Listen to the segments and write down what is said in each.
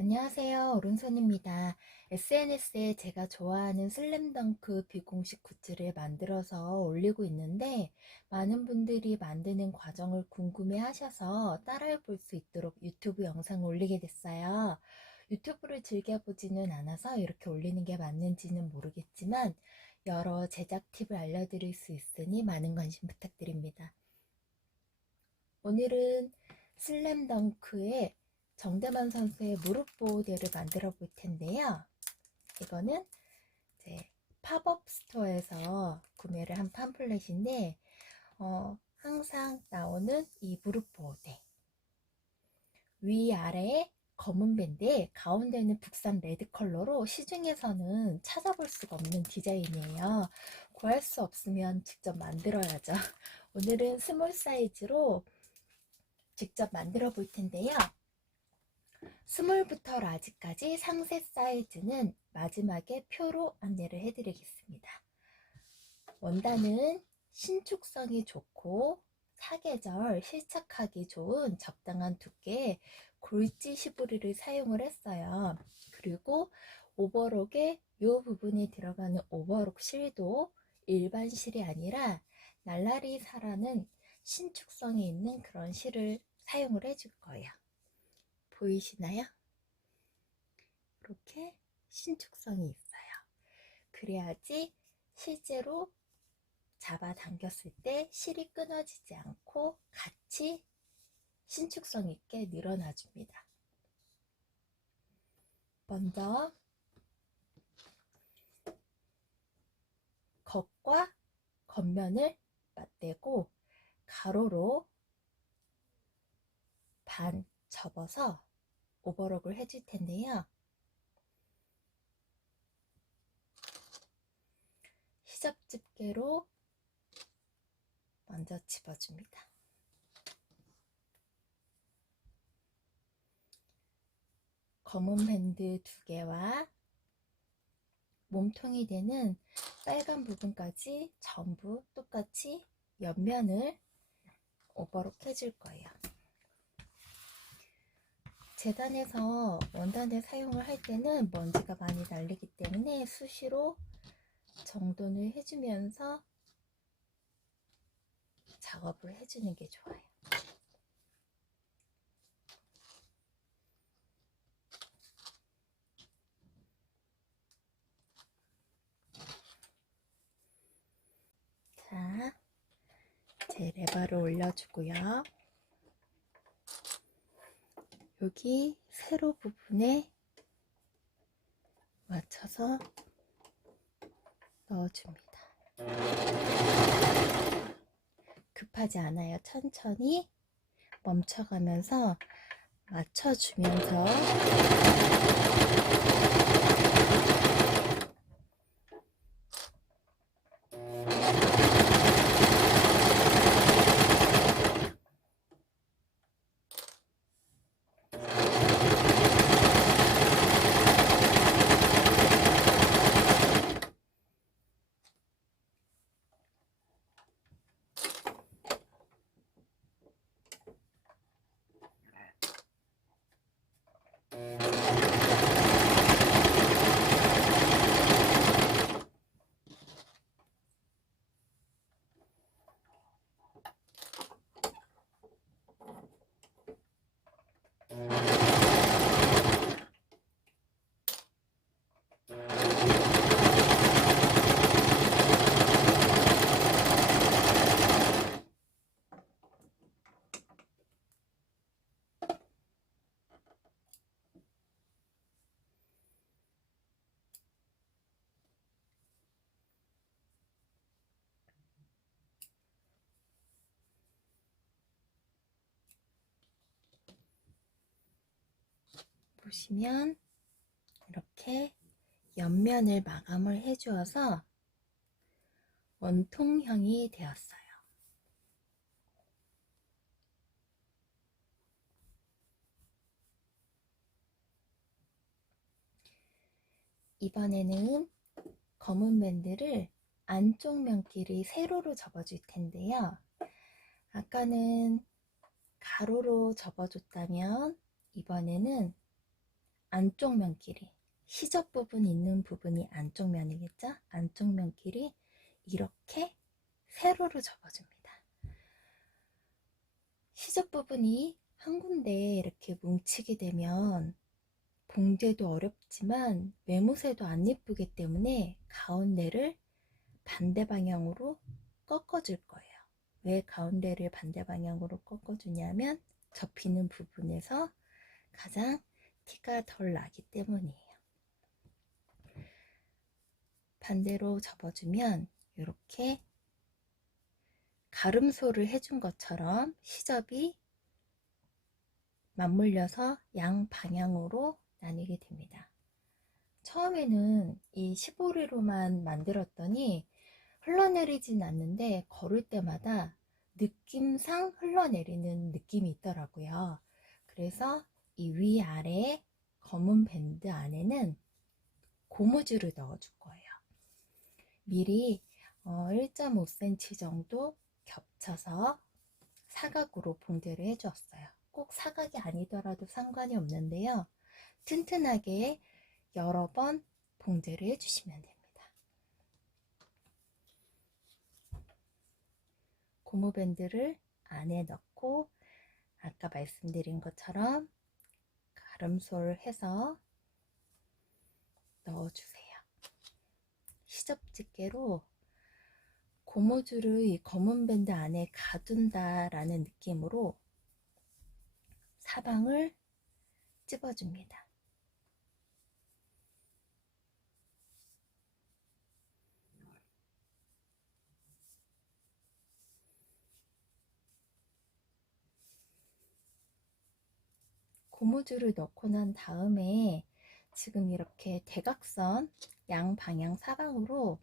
안녕하세요. 오른손입니다. SNS에 제가 좋아하는 슬램덩크 비공식 굿즈를 만들어서 올리고 있는데 많은 분들이 만드는 과정을 궁금해 하셔서 따라해 볼 수 있도록 유튜브 영상을 올리게 됐어요. 유튜브를 즐겨보지는 않아서 이렇게 올리는 게 맞는지는 모르겠지만 여러 제작 팁을 알려드릴 수 있으니 많은 관심 부탁드립니다. 오늘은 슬램덩크의 정대만 선수의 무릎 보호대를 만들어 볼 텐데요. 이거는 이제 팝업 스토어에서 구매를 한 팜플렛인데 항상 나오는 이 무릎 보호대 위아래에 검은 밴드에 가운데는 국산 레드 컬러로 시중에서는 찾아볼 수가 없는 디자인이에요. 구할 수 없으면 직접 만들어야죠. 오늘은 스몰 사이즈로 직접 만들어 볼 텐데요. 스몰부터 라지까지 상세 사이즈는 마지막에 표로 안내를 해드리겠습니다. 원단은 신축성이 좋고 사계절 실착하기 좋은 적당한 두께의 골지 시보리를 사용을 했어요. 그리고 오버록의 이 부분에 들어가는 오버록 실도 일반 실이 아니라 날라리 사라는 신축성이 있는 그런 실을 사용을 해줄 거예요. 보이시나요? 이렇게 신축성이 있어요. 그래야지 실제로 잡아당겼을 때 실이 끊어지지 않고 같이 신축성 있게 늘어나 줍니다. 먼저 겉과 겉면을 맞대고 가로로 반 접어서 오버록을 해줄 텐데요. 시접 집게로 먼저 집어줍니다. 검은 밴드 2개와 몸통이 되는 빨간 부분까지 전부 똑같이 옆면을 오버록 해줄 거예요. 재단에서 원단을 사용을 할 때는 먼지가 많이 날리기 때문에 수시로 정돈을 해주면서 작업을 해주는 게 좋아요. 자, 제 레버를 올려주고요. 여기 세로 부분에 맞춰서 넣어줍니다. 급하지 않아요. 천천히 멈춰가면서 맞춰주면서 보시면 이렇게 옆면을 마감을 해주어서 원통형이 되었어요. 이번에는 검은 밴드를 안쪽 면끼리 세로로 접어줄 텐데요. 아까는 가로로 접어줬다면 이번에는 안쪽 면 길이, 시접 부분 있는 부분이 안쪽 면이겠죠? 안쪽 면 길이 이렇게 세로로 접어줍니다. 시접 부분이 한 군데에 이렇게 뭉치게 되면 봉제도 어렵지만 외무새도 안 예쁘기 때문에 가운데를 반대 방향으로 꺾어줄 거예요. 왜 가운데를 반대 방향으로 꺾어주냐면 접히는 부분에서 가장 티가 덜 나기 때문이에요. 반대로 접어주면 이렇게 가름소를 해준 것처럼 시접이 맞물려서 양 방향으로 나뉘게 됩니다. 처음에는 이 15리로만 만들었더니 흘러내리진 않는데 걸을 때마다 느낌상 흘러내리는 느낌이 있더라고요. 그래서 이 위아래 검은 밴드 안에는 고무줄을 넣어줄 거예요. 미리 1.5cm 정도 겹쳐서 사각으로 봉제를 해주었어요. 꼭 사각이 아니더라도 상관이 없는데요. 튼튼하게 여러 번 봉제를 해주시면 됩니다. 고무밴드를 안에 넣고 아까 말씀드린 것처럼 가름소를 해서 넣어주세요. 시접집게로 고무줄을 이 검은 밴드 안에 가둔다라는 느낌으로 사방을 찝어줍니다. 고무줄을 넣고 난 다음에 지금 이렇게 대각선 양방향 사방으로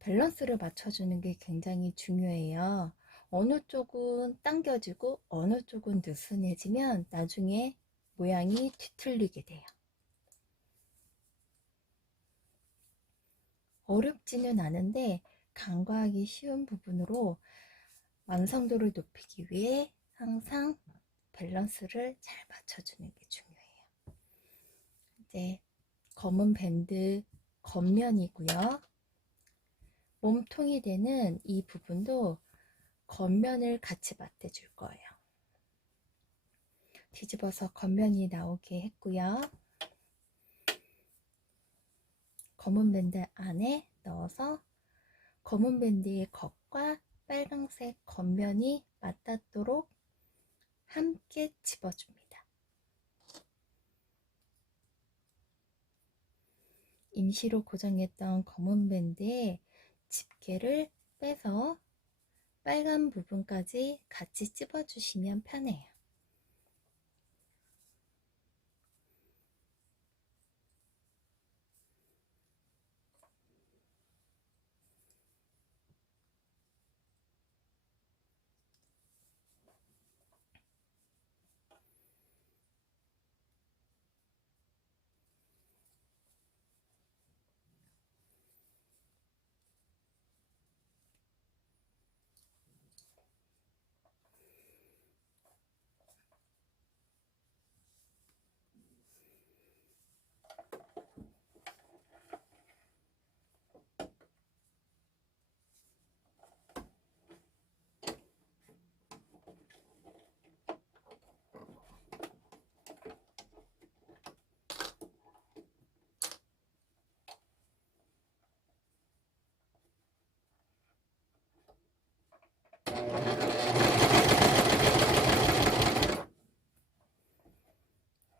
밸런스를 맞춰주는 게 굉장히 중요해요. 어느 쪽은 당겨지고 어느 쪽은 느슨해지면 나중에 모양이 뒤틀리게 돼요. 어렵지는 않은데 간과하기 쉬운 부분으로 완성도를 높이기 위해 항상 밸런스를 잘 맞춰주는 게 중요해요. 이제 검은 밴드 겉면이고요. 몸통이 되는 이 부분도 겉면을 같이 맞대줄 거예요. 뒤집어서 겉면이 나오게 했고요. 검은 밴드 안에 넣어서 검은 밴드의 겉과 빨강색 겉면이 맞닿도록 함께 집어줍니다. 임시로 고정했던 검은 밴드에 집게를 빼서 빨간 부분까지 같이 찝어주시면 편해요.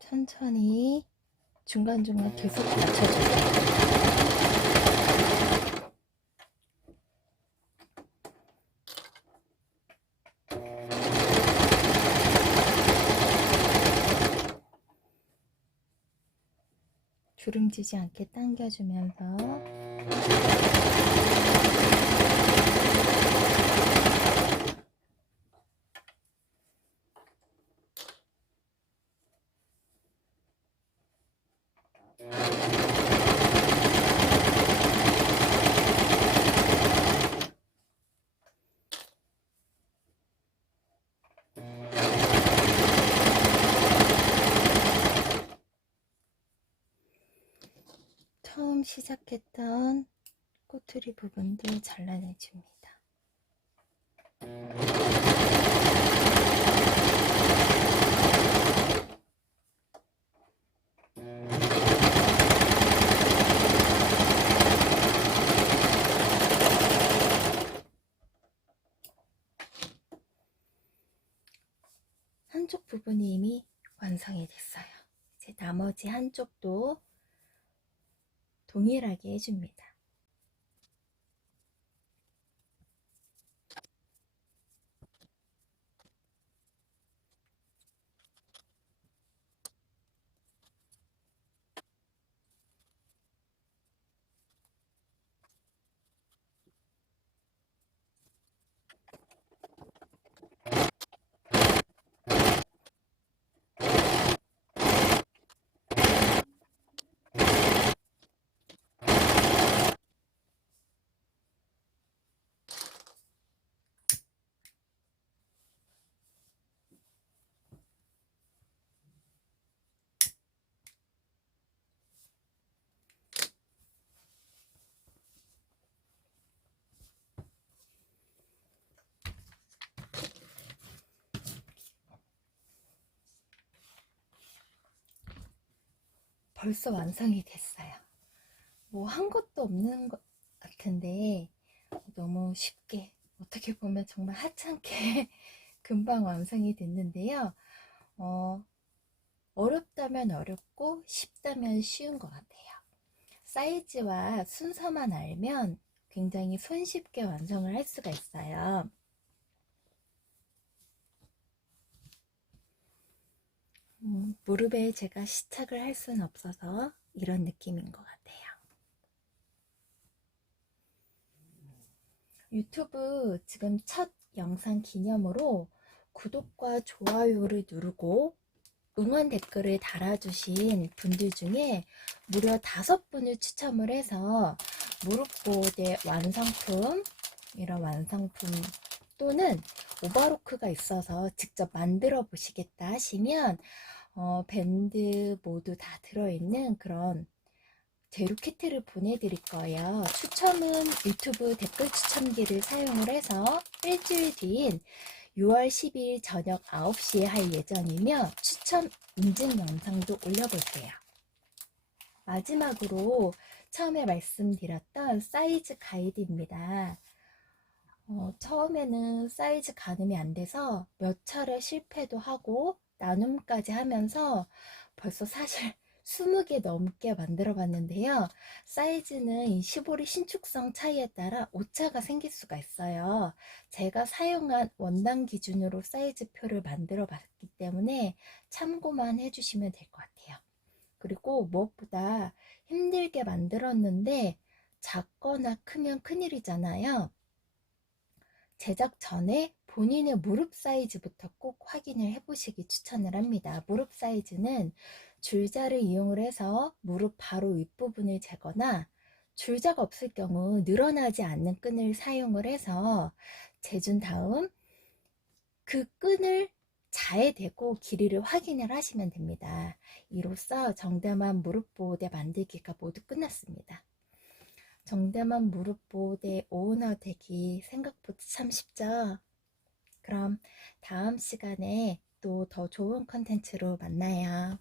천천히 중간중간 계속 맞춰주세요. 주름지지 않게 당겨주면서 처음 시작했던 꼬투리 부분도 잘라내줍니다. 한쪽 부분이 이미 완성이 됐어요. 이제 나머지 한쪽도 동일하게 해줍니다. 벌써 완성이 됐어요. 뭐 한 것도 없는 것 같은데 너무 쉽게, 어떻게 보면 정말 하찮게 금방 완성이 됐는데요. 어렵다면 어렵고 쉽다면 쉬운 것 같아요. 사이즈와 순서만 알면 굉장히 손쉽게 완성을 할 수가 있어요. 무릎에 제가 시착을 할 수는 없어서 이런 느낌인 것 같아요. 유튜브 지금 첫 영상 기념으로 구독과 좋아요를 누르고 응원 댓글을 달아주신 분들 중에 무려 5분을 추첨을 해서 무릎보호대 완성품, 이런 완성품 또는 오버로크가 있어서 직접 만들어 보시겠다 하시면 밴드 모두 다 들어있는 그런 재료 키트를 보내드릴 거예요. 추첨은 유튜브 댓글 추첨기를 사용을 해서 일주일 뒤인 6월 12일 저녁 9시에 할 예정이며 추첨 인증 영상도 올려볼게요. 마지막으로 처음에 말씀드렸던 사이즈 가이드입니다. 처음에는 사이즈 가늠이 안 돼서 몇 차례 실패도 하고 나눔까지 하면서 벌써 사실 20개 넘게 만들어 봤는데요. 사이즈는 이 시보리 신축성 차이에 따라 오차가 생길 수가 있어요. 제가 사용한 원단 기준으로 사이즈표를 만들어 봤기 때문에 참고만 해주시면 될 것 같아요. 그리고 무엇보다 힘들게 만들었는데 작거나 크면 큰일이잖아요. 제작 전에 본인의 무릎 사이즈부터 꼭 확인을 해보시기 추천을 합니다. 무릎 사이즈는 줄자를 이용을 해서 무릎 바로 윗부분을 재거나 줄자가 없을 경우 늘어나지 않는 끈을 사용을 해서 재준 다음 그 끈을 자에 대고 길이를 확인을 하시면 됩니다. 이로써 정답한 무릎 보호대 만들기가 모두 끝났습니다. 정대만 무릎 보호대 오너 되기 생각보다 참 쉽죠? 그럼 다음 시간에 또 더 좋은 컨텐츠로 만나요.